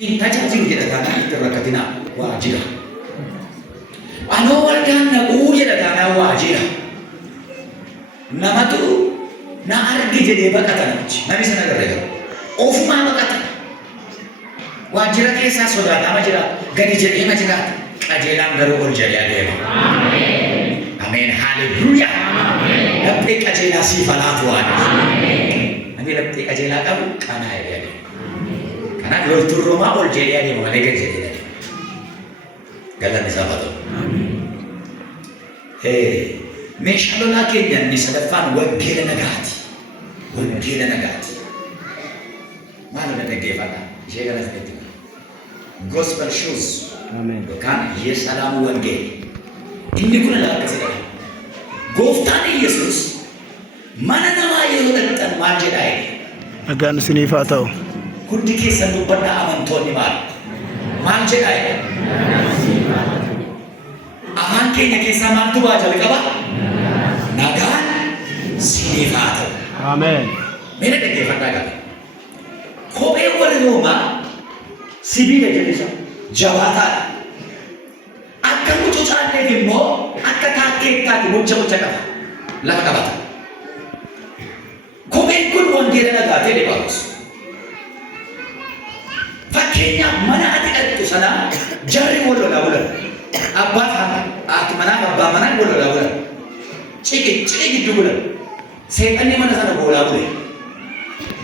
tajaajilu jedha taanaan itti rakkatina waa jira. Anoo waldaan naquu jedha taanaan waa jira. Namatu na argi jedhee baqata namichi. Namni sana gargaaru. Ofumaa baqata. Waajjira keessaa sodaatama jira. Gadi jedhee ma jira. Qajeelaan garuu ol jedhee adeema. Ameen. Haaleluyyaa. Laphee qajeelaa siif alaatu waan. Namni laphee qajeelaa qabu qanaa jedhee adeema. Kanaaf loltuun Roomaa ol jedhee adeema malee gadi jedhee adeema. Galanni isaa haa ta'u. Meeshaa lolaa keenya inni sadaffaan wangeela nagaati. Wangeela nagaati. Maal na dhaggeeffadha? Ishee kana sanitti gospel shoes. Amen. Yookaan የሰላም ወንጌል inni kun lafa akkasii gooftaan Yesuus mana namaa yeroo dhaqxan maal jedhaa jedhe? Nagaan isiniif haa ta'u. Hundi keessan dubbadhaa amantoonni maal jedhaa jedhe? Afaan keenya keessaa maaltu baa jalqaba? Nagaan isiniif haa ta'u. Ameen. Mee dhaggeeffadhaa gabe. Kopheen warri Roomaa sibiila jedhisa jabaataadha. Akka mucucaanneef immoo akka taakkeettaati mucha qaba. Lafa qabata. Kopheen kun wangeela nagaatee Phaawulos. Fakkeenyaaf mana ati dhaqxu sana jarri wal lolaa bulan. Abbaan haati manaaf abbaa manaan wal lolaa bulan. Ciqii gidduu bulan. Seexanni mana sana boolaa bule.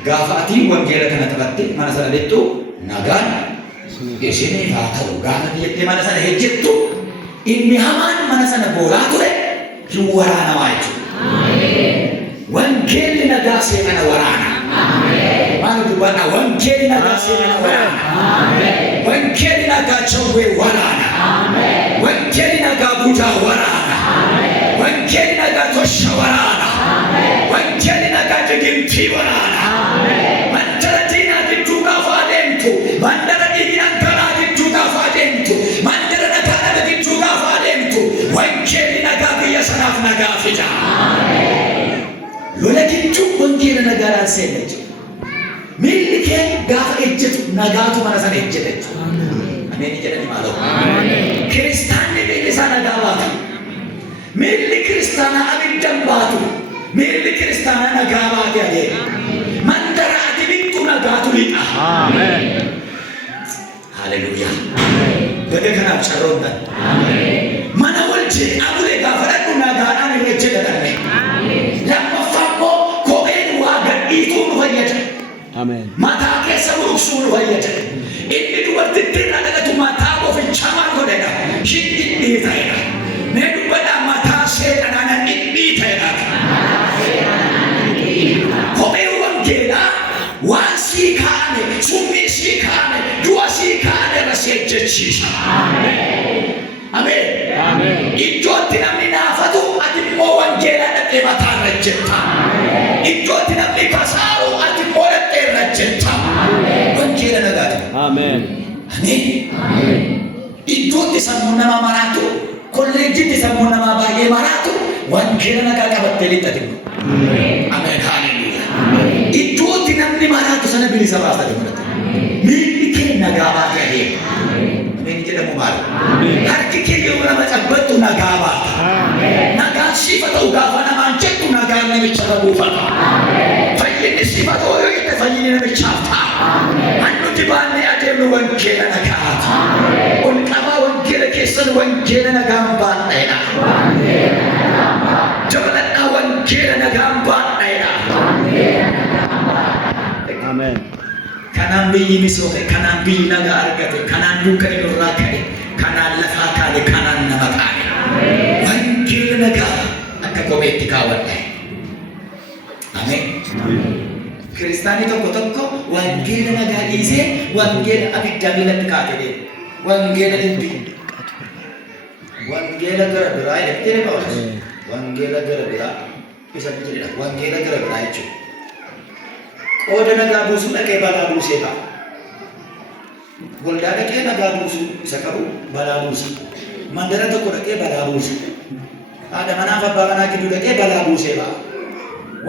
Gaafa ati wangeela kana qabatte mana sana dhaqxu nagaan isheenii haa ta'u. Gaafa biyyattii mana sana hejjettu inni hamaan mana sana boolaa ture hin waraanamaa jechuudha. Wangeelli nagaa seexana waraana. Maal dubbadha? Wangeelli nagaa seexana waraana. Wangeelli nagaa jawwee waraana. Wangeelli nagaa budaa waraana. Wangeelli nagaa tosha waraana. Wangeelli nagaa jigimtii waraana. Mandara diinaa gidduu gaafa adeemtu, mandara dhiiginaan garaa gidduu gaafa adeemtu, mandara nagaa dhaba gidduu gaafa adeemtu, wangeelli nagaa biyya sanaaf nagaa fida. Lola gidduu wangeela nagaadhaan seenna jechuudha. Miilli kee gaafa ejjetu nagaatu mana sana ejjeta jechuudha. Ameen jedhanii maaloo? Kiristaanni miilli isaa nagaa baatu. Miilli kiristaanaa abiddan baatu. Miilli kiristaanaa nagaa baate adeema. Mandara ati bittu nagaatu lixa. Ameen. Haaleluyyaa. Gada kanaaf carroontan. Mana wal jeeqaa bulee gaafa dhaqnu nagaadhaan irra jedhadhanne. Lammaffaa immoo kopheen waa gadhiituu nu fayyada. Ameen. Mataa keessa buruqsuu nu fayyada. Inni dubartittiin dhaqatu mataa oficha maal godhedha? Hidhii ta'edha. Mee dubbadhaa mataa seexanaa hidhii ta'edha. Kopheen wangeelaa waan sii kaa'ame, summii sii kaa'ame, du'a sii kaa'ame irra si ejjechiisa. Ameen. Iddootti namni naafatu ati immoo wangeelaa dhaqee mataa irra ejjetta. Iddootti namni kasaaru ati immoo dhaqee irra ejjetta. Wangeela nagaati. Ameen. Iddootti sammuu namaa maraatu, kolleejjitti sammuu namaa baay'ee maraatu, wangeela nagaa qabattee lixxati. Ameen. Haaleluyyaa. Iddootti namni maraatu sana bilisa baasate mudate. Miilli kee nagaa baatee adeema. Ameen jedhamu maali? Harki kee yoo nama cabbattu nagaa baata. Nagaan siifa ta'u gaafa namaan jettu nagaan namicha irra buufata. Fayyinni siifa ta'u yoo inni fayyinni namichaaf ta'a. Hannuti baannee adeemnu wangeela nagaati. Ol qabaa wangeela keessan wangeela nagaan baadheedha. Dabaladhaa wangeela nagaan baadheedha. Ameen. Kanaan biyyi misoome, kanaan biyyi nagaa argate, kanaan dukkani nurraa ka'e, kanaan lafaa kaale, kanaan nama kaale. Wangeela nagaa akka kopheetti kaawwadha. Ameen. Kiristaanii tokko wangeela nagaa dhiisee wangeela abiddaa miilatti kaa'ate deema. Wangeela dubbii. Wangeela gara biraa jedhee Phaawulos. Wangeela gara biraa isa jedhedha. Wangeela gara biraa jechuudha. Qooda nagaa buusuu dhaqee balaa buusee ta'a. Waldaa dhaqee nagaa buusuu isa qabu balaa buusii. Mandara tokko dhaqee balaa buusii. Haadha manaaf abbaa manaa gidduu dhaqee balaa buusee ba'a.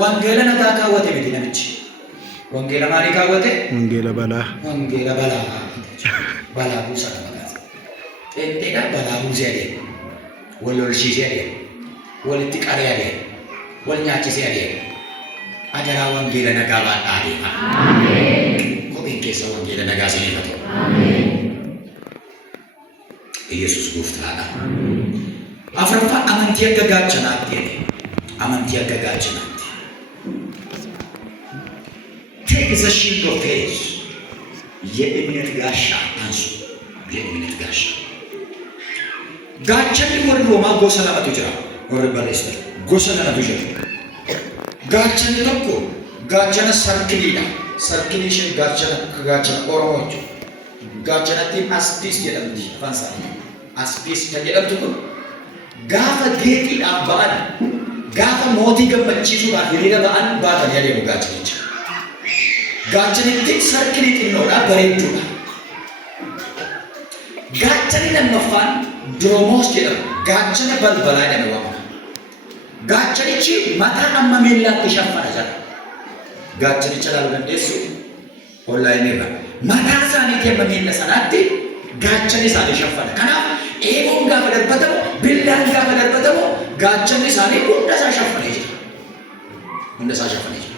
Wangeela nagaa kaawwate miti namichi. Wangeela maalii kaawwate? Wangeela balaa. Wangeela balaa. balaa buusa nama gaasa. Xeenxeedhaan balaa buusee adeema. Wal lolchiisee adeema. Walitti qaree adeema. Wal nyaachisee adeema. Adaraa wangeela nagaa baadhaa adeema. Kopheen keessa wangeela nagaa siniifa ta'u. Yesus gooftaadha. Afuraffaa amantii akka gaachanaatti jedhe. Amantii akka gaachanaatti. Take the shield of faith. የእምነት ጋሻ አንሱ። የእምነት ጋሻ gaachanni warri Roomaa gosa lamatu jira. Warri barreessan gosa lamatu jira. Gaachanni tokko gaachana sarkiliidha. Sarkilii isheen gaachana Oromoo jechuudha. Gaachanattiin aspiis jedhamti afaan isaanii. Aspiis kan jedhamtu kun gaafa geetiidhaan ba'an, gaafa mootii gammachiisuudhaaf hiriira ba'an baatanii adeemu gaachanicha. Gaachanitti sarkilii xinnoodhaa bareedduudha. Gaachani lammaffaan Diroomoos jedhama. Gaachana balbalaa jedhama waamama. Gaachanichi mataa amma miillaatti shaffana jira. Gaachanicha ilaaluu dandeessu onlaayinii irra. Mataa isaaniitti amma miilla sanaatti gaachani isaanii shaffana. Kanaaf eeboon gaafa darbatamu, billaan gaafa darbatamu, gaachani isaanii hunda isaa shaffanee jira. Hunda isaa shaffanee jira.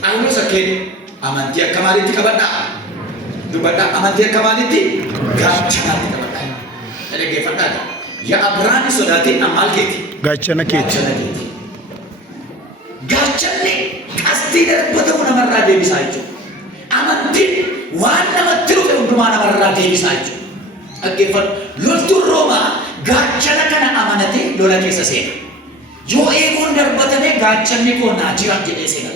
Phaawulos akkeen amantii akka maaliitti qabadhaa? Dubbadhaa amantii akka maaliitti? Gaachanaatti qabadhaa. Dhaggeeffadhaa. Yaa Abiraami sodaatiin maal keeti? Gaachana keeti. Gaachanni qastii darbatamu namarraa deebisaa jechuudha. Amantiin waan namatti dhufe hundumaa namarraa deebisaa jechuudha. Dhaggeeffadhu. Loltuun Roomaa gaachana kana amanatee lola keessa seena. Yoo eeboon darbatame gaachanni koo naa jira jedhee seena.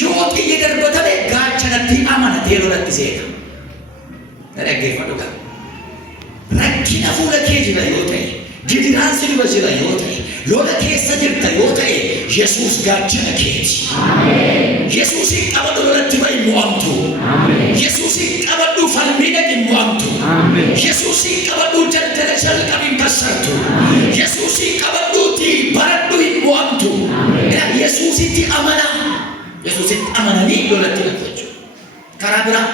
Yoo xiyyi darbatame gaachanatti amanatee lolatti seena. Dhaggeeffadhu gaa. Rakkina fuula kee jira yoo ta'e, gidiraan sirba jira yoo ta'e, lola keessa jirta yoo ta'e, Yesuus gaachana keeti. Yesuusin qabadhu lolatti ba'i mo'amtu. Yesuusin qabadhu falmiidha hin mo'amtu. Yesuusin qabadhu daldala jalqabiin kassartu. Yesuusin qabadhuuti baradhu hin mo'amtu. Yesuusitti amanaa. Yesuusitti amananii lolatti dhaqfachuu. Karaa biraa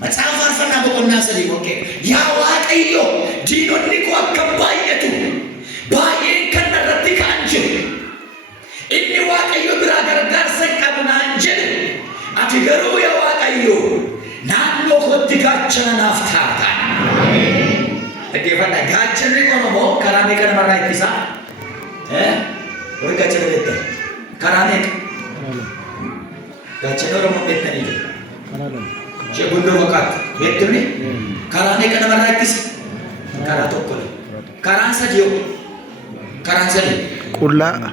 Macaafa faarfannaa boqonnaa sadii bokkee yaa Waaqayyo diinonni koo akka baay'atu baay'een kan irratti ka'an jiru. Inni Waaqayyo biraa gargaarsa qabu naan jedhe. Ati garuu yaa Waaqayyo naannoo kootti gaachana naaf taata. Dhaggeeffadhaa. Gaachanni kun immoo karaa meeqa namarraa ittisa? Warri gaachana beektan karaa meeqa? Gaachana Oromoo beektanii jiru. Shebundoo fakkaata. Beektumni karaa meeqa namarraa ittisa? Karaa tokkodha. Karaan sadii yoo karaan sadii. Qullaa.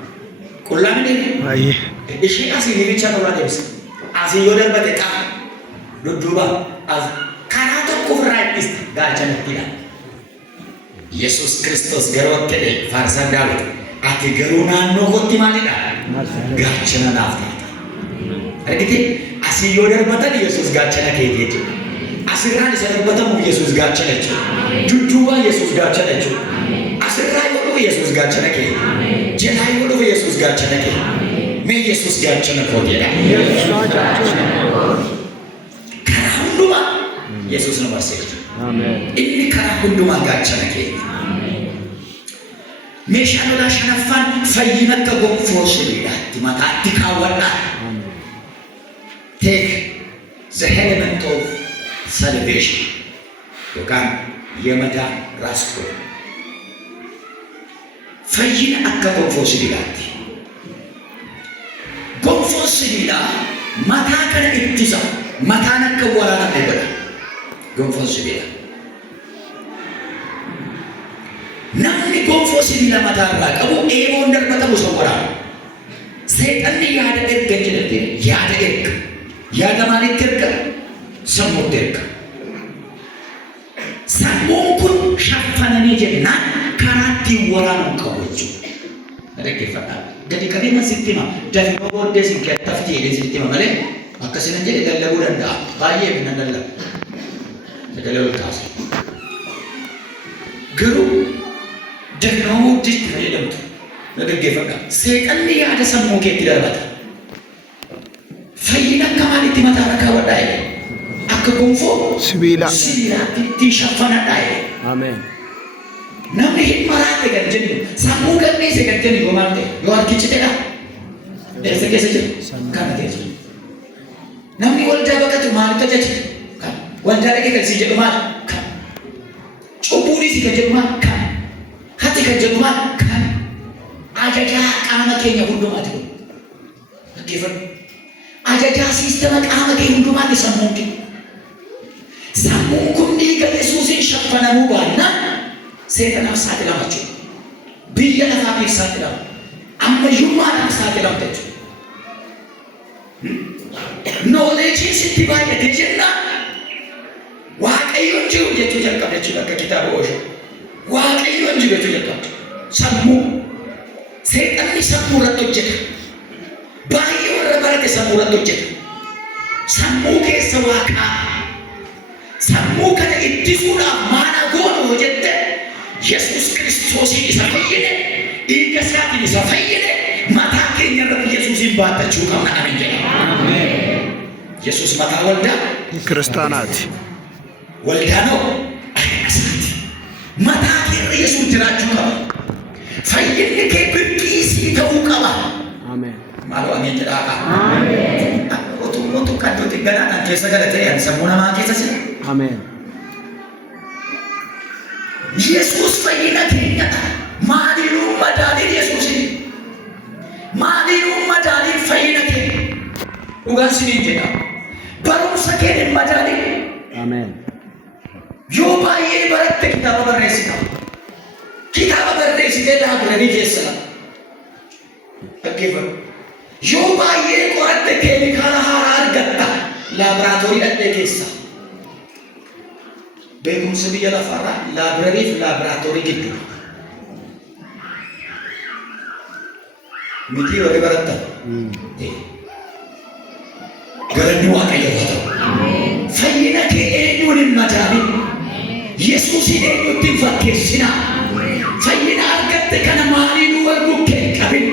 Qullaa miti? Baay'ee. Ishee asii hiricha nurraa deebisa. Asii yoo darbate qaama dudduuba karaa tokko ofirraa ittista gaachanattidha. Yesuus Kiristoos garuu akka jedhe faarsaan Daawit ati garuu naannoo kootti maalidha? Gaachana naaf taata. Argite asii yoo darbatan Yesuus gaachana keeti jechuudha. Asirraan isa darbatamu Yesuus gaachana jechuudha. Dudduuba Yesuus gaachana jechuudha. Asirraa yoo dhufe Yesuus gaachana keeti. Jalaa yoo dhufe Yesuus gaachana keeti. Mee Yesuus gaachana kootiidha. Karaa hundumaa Yesuus nu barsiisa. Inni karaa hundumaa gaachana keeti. Meeshaan lolaa shanaffaan fayyina akka gonfoo sirriidhaatti mataatti kaawwadhaa. Take the element of salvation. Yookaan የመዳን ራስ ቁር fayyina akka gonfoo sibiilaatti. Gonfoo sibiilaa mataa kana ittisa. Mataan akka waraana godha. Gonfoo sibiilaa. Namni gonfoo sibiilaa mataa irraa qabu eeboon darbatamu isa waraana. Seexanni yaada erga jedhamte yaada erga. Yaada maalitti erga? Sammuutti erga. Sammuun kun shaffananii jennaan karaa ittiin waraanuu qabu jechuudha. Dhaggeeffadhaa. Gadi qabeenya sitti hima. Dafii booddee si gattafti jedhee sitti hima malee akkasina jedhe lallabuu danda'a. Baay'ee binna lallabu. Sagalee ol kaasa. Garuu dafii booddee itti fayyadamtu. Dhaggeeffadhaa. Seexanni yaada sammuu keetti darbata. Fayyina akka maalitti mataa irra kaawwadhaa jedhe. akka gonfoo sibiila sibiilaatti shaffanadha. Ameen. Namni hin maraate kan jennu sammuu gadhiise kan jennu yoo maal ta'e yoo harkichitedha. Eessa keessa jiru? Kana keessa jiru. Namni waldaa baqatu maaliif tajaajila? Kan waldaa dhaqee kan si jedhu maal? Kan cubbuu dhiisi kan jedhu maal? Kan hati kan jedhu maal? Kan ajajaa qaama keenya hundumaati kun. Dhaggeeffadhu. Ajajaa siistama qaama keenya hundumaati sammuun kun. Sammuun kun dhiiga Yesuusiin shaffanamuu baannaan seexanaaf saaxilama jechuudha. Biyya lafaatiif saaxilama. Ammayyummaadhaaf saaxilama jechuudha. Nooleejiin sitti baay'ate jennaan Waaqayyoon jiru jechuu jalqabde jechuudha akka kitaaba Oosho. Waaqayyoon jiru jechuu jalqabde. Sammuu. Seexanni sammuu irratti hojjeta. Baay'ee warra barate sammuu irratti hojjeta. Sammuu keessa Waaqaa. Sammuu kana ittisuudhaaf maana goonu jette Yesuus Kiristoosiin isa fayyine, dhiiga isaatiin isa fayyine, mataa keenya irratti Yesuusin baatachuu qabna. Ameen jedha. Yesuus mataa waldaa kiristaanaati. Waldaanoo isaati. Mataa keenya Yesuus jiraachuu qaba. Fayyinni kee birqiisii ta'uu qaba. Ameen. Maaloo ameen jedhaa qaba. Ameen. Otuu kadduutti ganaadhaan keessa galatee sammuu namaa keessa jira. Ameen. Yesuus fayyina keenyadha. Maaliinuu madaaliin Yesuusin? Maaliinuu madaaliin fayyina keenya? Dhugaan siniin jedha. Barumsa keenya madaaliin. Ameen. Yoo baay'ee baratte kitaaba barreessita. Kitaaba barreessitee laabranii keessa. Dhaggeeffadhu. Yoo baay'ee qoratte keemikaala haaraa argatta. Laaboraatoorii dhaqxee keessa. Beekumsa biyya lafaarraa laabrarii fi laaboraatoorii gidduu. Miti warri barattan. Galanni Waaqayyo haa ta'u. Fayyina kee eenyuun hin madaalin. Yesuusin eenyutti hin fakkeessina. Fayyina argatte kana maaliinuu wal bukkee hin qabin.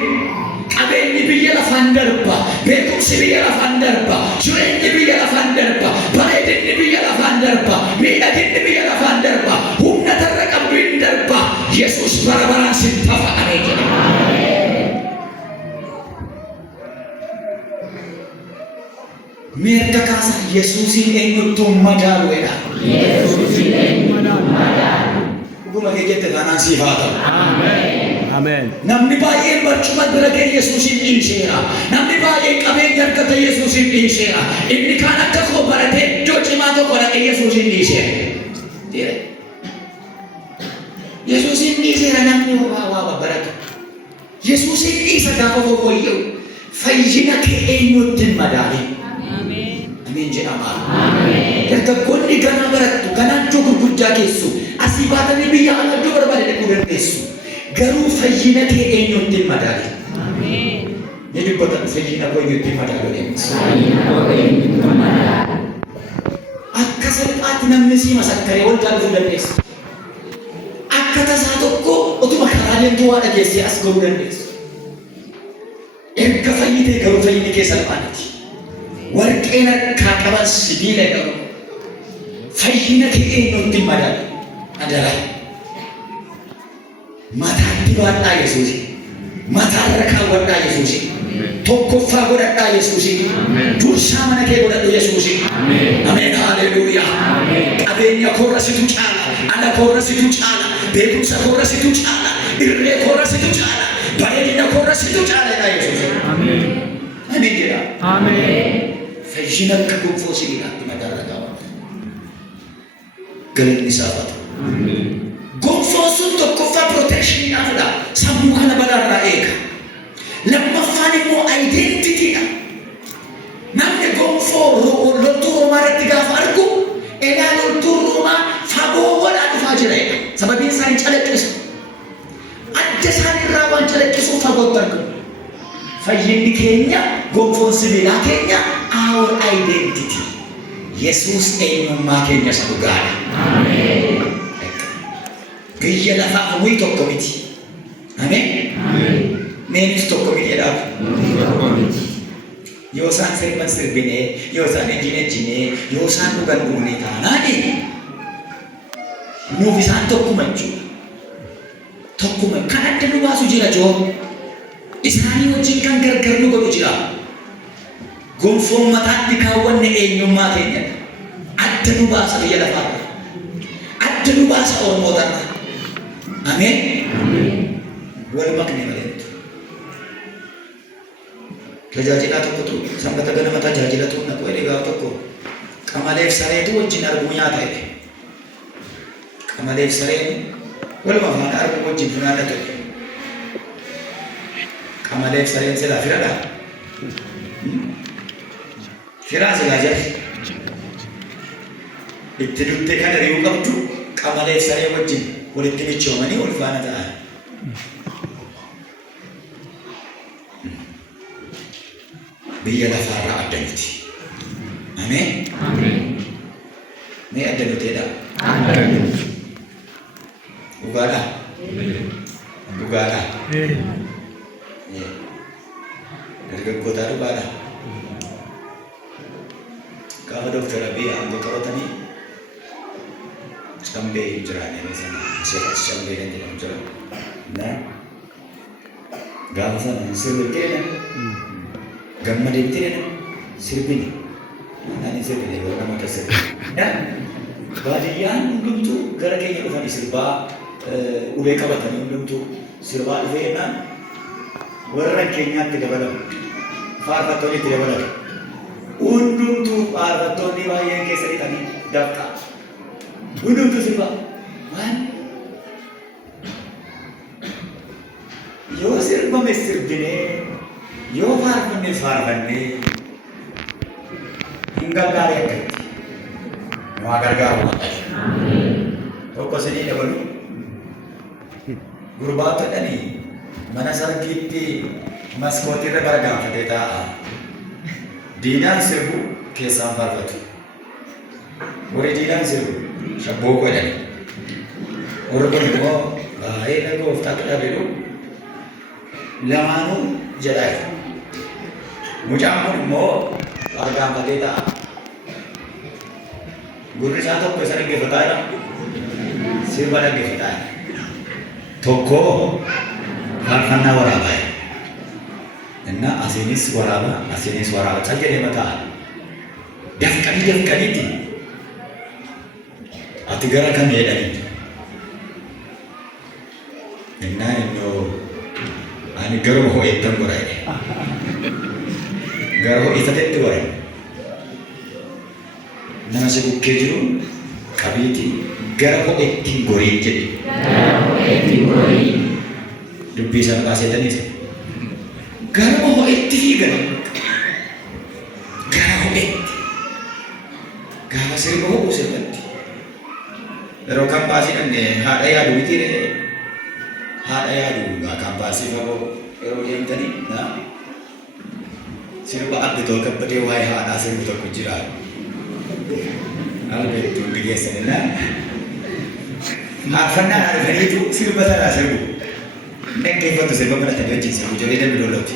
Qabeenyi biyya lafaan darba. Beekumsi biyya lafaan darba. Jireenyi biyya lafaan darba. Bareedinni biyya lafaan darba. Miidhaginni biyya lafaan darba. Humna tarra qabdu hin darba. Yesuus bara baraan sin tafa. Ameen jedha. Meerga kaasa Yesuusin eenyuttuu madaaluudha. Yesuusin eenyuttuu madaalu. Dhuguma kee jette taanaan siif haa ta'u. Ameen. Namni baay'een barcuma bira ga'e Yesuusin dhiiseera. Namni baay'een qabeenya argate Yesuusin dhiiseera. Inni kaan akka koo baratee iddoo cimaa tokko dhaqe Yesuusin dhiiseera. Yesuusin dhiiseera namni waa baratu. Yesuusin dhiisa gaafa fooyya'u fayyina kee eenyutti madaalin. Ameen jedhama. Dargaggoonni ganaa barattu, ganaa iddoo gurguddaa geessu, asii baatanii biyya alaa iddoo barbaade dhaquu dandeessu. Garuu fayyina kee eenyutti madaalin. Ni dubbatan fayyina koo eenyutti madaalu deemsa. Akka salphaatti namni sii masakkaree waldaa dhufuu dandeessu. Akka tasaa tokko utuma karaa deemtuu waa dhageessee as gahuu dandeessu. Erga fayyitee garuu fayyini kee salphaatti. Warqeen harkaa qaban sibiila qabu. Fayyina kee eenyutti madaalu. Adaraa. Mataatti baadhaa Yesuusi. Mataarra kaawwadhaa Yesuusi. Tokkoffaa godhadhaa Yesuusi. Dursaa mana kee godhadhu Yesuusi. Ameen. Haleluuyaa. Qabeenya koorra situ caala. Ala koorra situ caala. Beekumsa koorra situ caala. Irree koorra situ caala. Bareedina koorra situ caala Yesuusi. Ameen jedha. Fayyina akka gonfoo sibiilaatti mataarra kaawwadha. Galanni isaa haa ta'u. Gonfoo sun tokkoffaa protekshiiniidhaafidha. Sammuu kana balaarraa eega. Lammaffaan immoo aayidentiitiidha. Namni gonfoo loltuu Roomaa irratti gaafa argu egaa loltuun Roomaa fagoo godhaa dhufaa jira jedha. Sababiin isaanii calaqqisa. Adda isaaniirraa waan calaqqisuuf fagootti argamu. Fayyinni keenya gonfoon sibiilaa keenya our identity. Yesuus eenyummaa keenya isa dhugaadha. Biyya lafaa humni tokko miti. Ameen. Meenis tokko miti jedhamu. yoo isaan sirban sirbinee, yoo isaan ejjinee, yoo isaan dhugan dhugne taanaani nuuf isaan tokkuma jechuudha. Tokkuma kan adda nu baasu jira joo. Isaanii wajjin kan gargar nu godhu jira. Gonfoon mataatti kaawwanne eenyummaa keenyadha. Adda nu baasa biyya lafaarra. Adda nu baasa Oromootarra. Ameen. Wal makne maleetu. Tajaajilaa tokkotu sanbata ganama tajaajilatu naquu edee gaafa tokko qamaleef sareetu wajjin arguu nyaata jedhe. Qamaleef sareen waluma faana arguu wajjin funaanna ta'e. Qamaleef sareen silaa firadha. Firaa silaa jedhe. Itti duttee kan hiriiruu qabdu qamaleef saree wajjin walitti michoomanii wal faana ta'an. Biyya lafaarraa adda nuti. Ameen. Mee adda nuteedha. Dhugaadha. Dhugaadha. Dargaggootaa dhugaadha. Gaafa Dooktara Abiy aangoo qabatanii Cambee jiraanii sana asirratti Cambee kan jedhamu jira. Gaafa sana sirbi keenya gammadee ta'e sirbini. Nani sirbini yoo nama tasirri. Baadiyyaan hundumtuu gara keenya dhufanii sirbaa ulee qabatanii hundumtuu sirbaa dhufee jennaan warra keenyaatti dabalamu. Faarfattoonni itti dabalamu. Hundumtuu faarfattoonni baay'een keessa dhiqanii dafqa. Hundumtuu sirbaa. Waan yoo sirbame sirbinee yoo faarfanne faarfannee hin gargaaree akkatti waa gargaaru maqaa tokko sadii dabalu gurbaatodhanii mana sargiitti maskootirra gargaarfatee taa'a. Diinaan sirbu keessaan faarfatu. Warri diinaan sirbu shabboo godhani. Warri kun immoo baay'ee dhagoo of taatu dhabeeru lamaanuu jedhaa. Mucaan kun immoo gargaarfatee taa'a. Gurri isaa tokko isa dhaggeeffataa jira. Sirba dhaggeeffataa jira. Tokko faarfannaa waraabaa jira. Inna asinis waraaba calqee mataa dafqaniiti ati gara kam jedhaniiti inna innoo ani garuu ho'eettan godha jedhe gara ho'isatetti godha nama si bukkee jiru qabiiti gara ho'ettiin gorii jedhe dubbii isaa baaseetaniisa gara ho'etti fiigan gara ho'etti gaafa sirba ho'u sirbatti yeroo kampaasii dhanne haadha yaadu miti haadha yaadu kampaasii fagoo yeroo deemtanii sirba additoo kabbatee waa'ee haadhaa sirbu tokko jira albeettuu dhiyeessanina faarfannaan arganiitu sirba sanaa sirbu dhaggeeffatu sirba baratanii wajjin sirbu ijoollee dambi dolloti.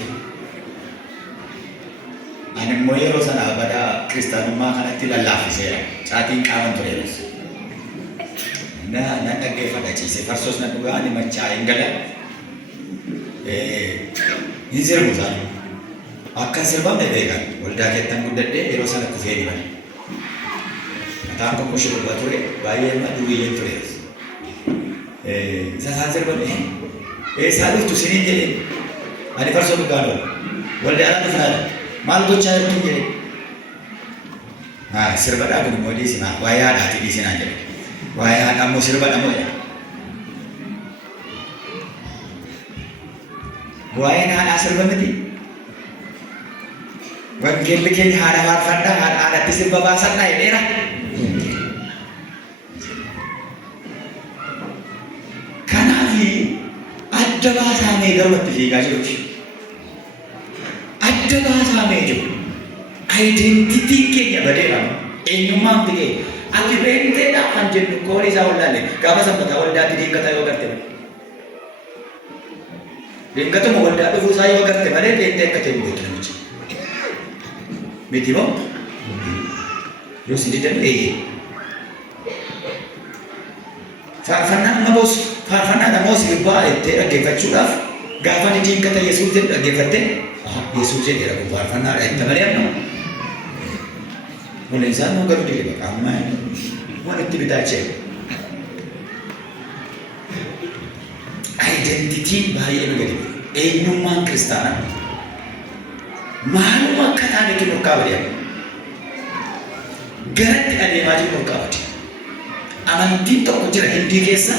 Ani immoo yeroo sana badaa kiristaanummaa kanatti lallaafiseera. Caatiin qaaman tureeras. Na dhaggeeffadha ciise farsoos na dhugaa ani machaa hin gala. Hin sirbu isaanii. Akka sirbamne beekan waldaa keettan guddadhee yeroo sana kufee diban. Mataan kun mushurba ture baay'ee duwwiyyeen tureeras. Isa isaan sirbame eessaa dhuftu siniin jedhee ani farsoo dhugaa dhola. Waldaa ala dhufnaadha. Maal gochaa jirtu jedhe. Sirbadhaa kun immoo dhiisinaa waa'ee haadhaati dhiisinaa jedhe. Waa'ee haadhaa immoo sirbadha moo jedha. Waa'een haadhaa sirba miti. Wangeelli keenya haadha faarfadhaa haadhatti sirba baasadhaa jedheera. Kanaafi adda baasaamee garumatti fiigaa jiruuti. Adda baasaamee jiru. Aayidentiitiin keenya badeera. Eenyummaan ta'ee ati beekteedha kan jennu koori isaa wallaalle gaafa sanbataa waldaatti deeggataa yoo garte malee. Deeggatuma waldaa dhufuu isaa yoo garte malee beektee akka ta'e beektu namichi. miti moo yoo si didan faarfannaa namoos faarfannaa namoos gubbaa itti dhaggeeffachuudhaaf gaafa ni diinkata Yesuus jedhu dhaggeeffatte Yesuus jedheera kun faarfannaadha itti malee amma mul'in isaan nuu garuu dile baqa amma waan itti bitaa jee identitiin baay'ee nu gadi eenyummaan kiristaanaa maaluma akka taanetu nurkaa badeema garatti adeemaa jiru nurkaa bade amantiin tokko jira hindii keessa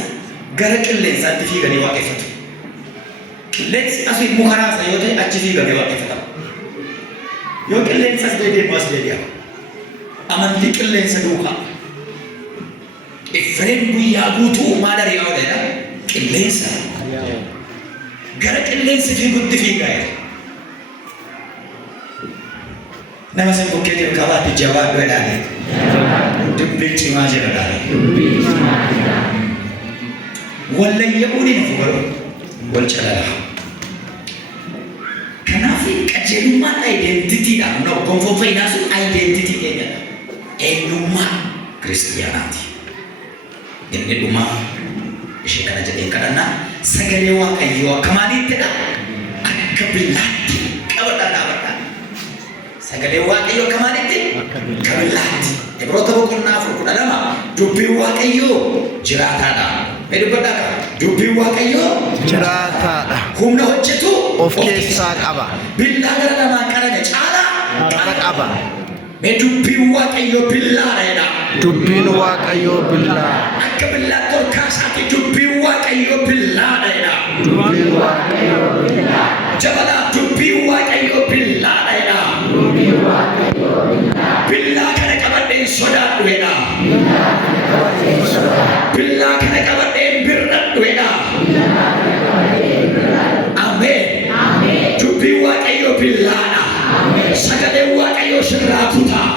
gara qilleensaatti fiiganii waaqeffatu qilleensi asii mukaraasa yoo ta'e achi fiigamee waaqeffatama yoo qilleensas deebi'ee as deebi'ama amantii qilleensa duukaa Efreem guyyaa guutuu maal ari'aa ooledha qilleensa gara qilleensi fiigutti fiigaa jira nama san bukkee jiru qabaatti jabaadhu jedhaani dubbiin cimaa jira dhaani wallayya'uun hin hafu garuu wal calala kanaaf qajeelummaan identitiidha gonfoon fayyinaa sun identitii keenyadha eenyummaa kiristiyaanaati inni dhumaa ishee kana jedheen kadhannaa sagalee waaqayyoo akka maaliittidha akka billaatti qabadhaa dhaabadhaa sagalee waaqayyoo akka maaliitti akka billaatti Ibroota boqonnaa 4:12 dubbiin waaqayyoo jiraataadha dubbadhaa qaba dubbiin waaqayyoo jiraataadha humna hojjetu of keessaa qaba billaa gara lamaan qarame caalaa qaba dubbiin waaqayyoo billaadha jedha dubbiin waaqayyoo billaa akka billaatti ol kaasaatti dubbiin waaqayyoo billaadha jedha dubbiin waaqayyoo billaa jabalaa dubbiin waaqayyoo billaadha jedha dubbiin waaqayyoo billaa billaa kana qabadheen sodaadhu jedha billaa kana qabadheen birradhu jedha ameen dubbiin waaqayyoo billaadha sagalee waaqayyoo sirraa kutaa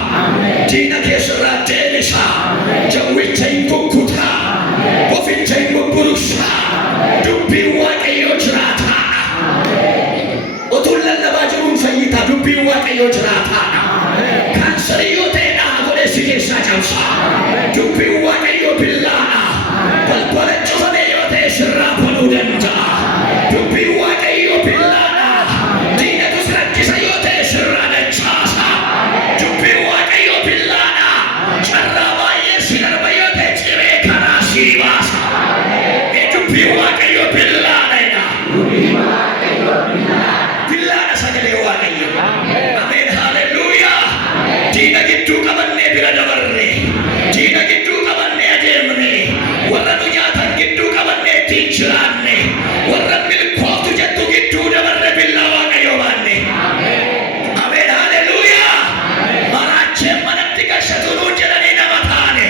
diina kee sirraa deebisaa jawwicha hin kukkutaa oficha hin bubburusaa dubbiin waaqayyoo jiraataadha utuun lallabaa jiruun fayyitaa dubbiin waaqayyoo jiraataadha kaansarii yoo ta'e dhaha godhee si keessaa cabsaa dubbiin waaqayyoo billaadha balbala cufame yoo ta'e sirraa banuu danda'a dubbiin waaqayyoo billaadha diinatu sirakkisa yoo ta'e sirraa dachaasa dubbiin waaqayyoo billaadha carraa baay'ee si darba yoo ta'e ciree karaa sii baasa dubbiin waaqayyoo billaadha billaadha sagalee waaqayyoo ameen haleluuyaa diina gidduu qabannee bira dabarre diina gidduu qabannee adeemne warra nu nyaatan gidduu qabannee ittiin jiraanne warra milkooftu jettu gidduu dabarre billaa waaqayyoo baanne ameen haleluuyaa maraachee manatti gashatu nuun jedhanii nama taane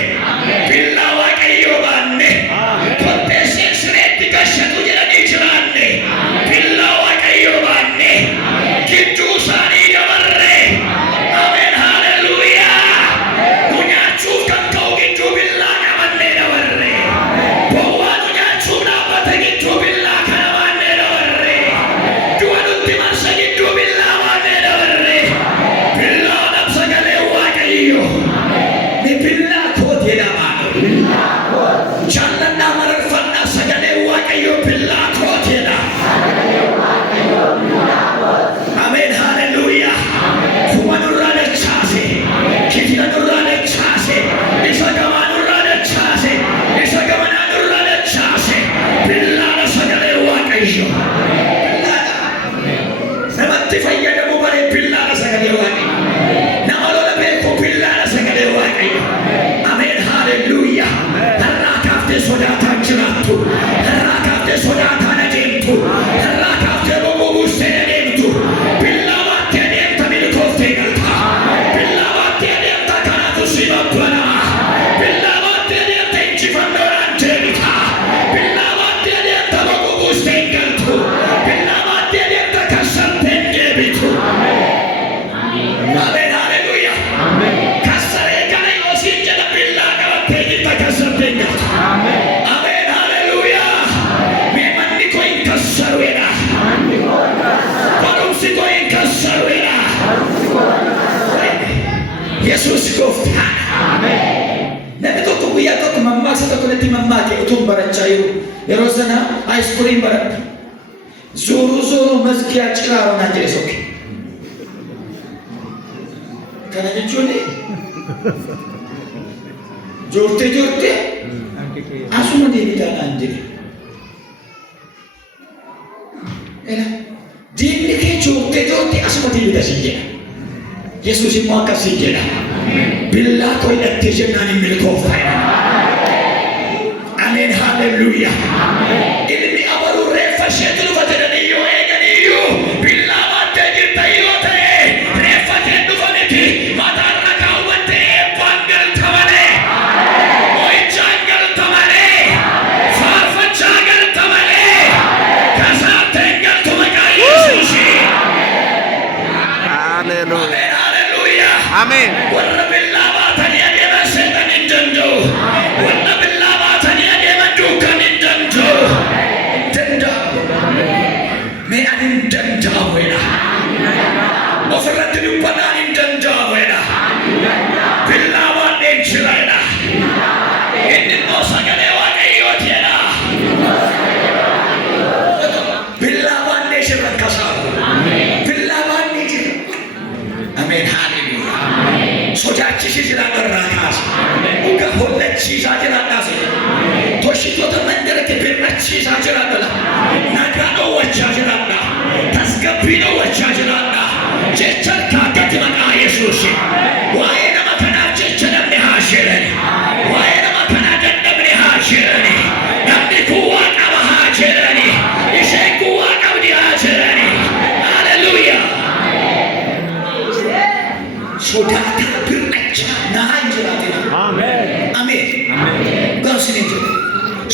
billaa waaqayyoo baanne qopheesseen sireetti gashatu jedhanii jiraanne billaa waaqayyoo baanne gidduu isaanii dabarre ameen haleluuyaa nu nyaachuuf kan ka'u gidduu billaa qabannee dabarre bowwaa nu nyaachuuf dhaabbate gidduu billaa kana baannee dabarre du'a nutti marsa gidduu billaa baannee dabarre billaadhaaf sagalee waaqayyoo ni billaa kooti jedhama jaalladhaa mararfadhaa sagalee waaqayyoo billaa kooti jedha ameen haleluuyaa kuma nurraa dachaase kitila nurraa dachaase isa gamaa nurraa dachaase isa gamanaa nurraa dachaase billaadha sagalee waaqayyoo billaadha namatti fayyadamu baree billaadha sagalee waaqayyoo nama lola beeku billaadha sagalee waaqayyoo ameen haleluuyaa har'aa kaaftee sodaataan jiraattu har'aa kaaftee sodaataan adeemtu har'aa kaaftee bobbobustee adeemtu billaa baattee adeemta milkooftee galta billaa baattee adeemta kanaatu si babbanaa billaa baattee adeemta injifannoodhaan deebita billaa baattee adeemta bobbobustee galtu billaa baattee adeemta kassarteen deebitu ameen haleluuyaa kassaree kana yoo siin jedha billaa qabattee jirta kassarteen galtu ameen haleluuyaa mee manni koo hin kassaruudha barumsi koo hin kassaruudha Yesus gooftaa. Namni tokko guyyaa tokko mammaaksa tokko natti mammaake utuun barachaa yeroo sana haayiskuuliin baradha. Zooruu masgiyaa ciraaroo naan jedhe sokke. Kana jechuun joortee asuma deebitaa naan jedhe. Diinni kee joortee asuma deebita siin jedha. Yesuus immoo akkasii jedha. Billaa koo hidhattee jennaan hin milkooftaa. Ameen haalleluuyaa. Ilmi abaruu reeffa isheetu dhufa jedhanii yoo eeganiyyuu billaa baattee jirta yoo ta'e reeffa kee dhufa miti mataarra kaawwattee eebbaan galta malee moo'ichaan galta malee faarfachaa galta malee kasaatteen galtu maqaa Yesuusii. Hallelujah. Amen. Warra billaa baatanii adeeman seetan hin danda'u. Warra billaa baatanii adeeman duukan hin danda'u. Hin danda'u. Mee ani hin danda'amedha. Ofirratti dubbadhaan hin danda'amedha. Billaa baadheen jiraadha. Inni immoo sagalee Waaqayyootidha. Billaa baadhee jirran kasaabu. Billaa baadhee jirra. Ameen haalleluuyaa. Sodaachisi jiraadha irraa kaasa. Dhuga hollachiisaa jiraadhaas. Toshitoota mandaratti birmachiisaa jiraadha. Nagaa dhoowwachaa jiraadha. Tasgabbii dhoowwachaa jiraadha. Jecha kaakatti maqaa Yesuus. Waa'ee nama kanaa jecha namni haa jedhani. Waa'ee nama kanaa dadhabni haa jedhani. Namni kun waa qaba haa jedhani. Isheen kun waa qabdi haa jedhani. Haalleluuyaa. Sodaataa birmachaa naa hin jiraatina. Ameen. Gaafsiin jira.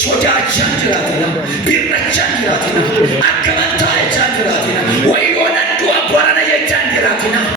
Sodaachaa jiraatina. Birmachaa jiraatina. Akka mataa ijaa jiraatina.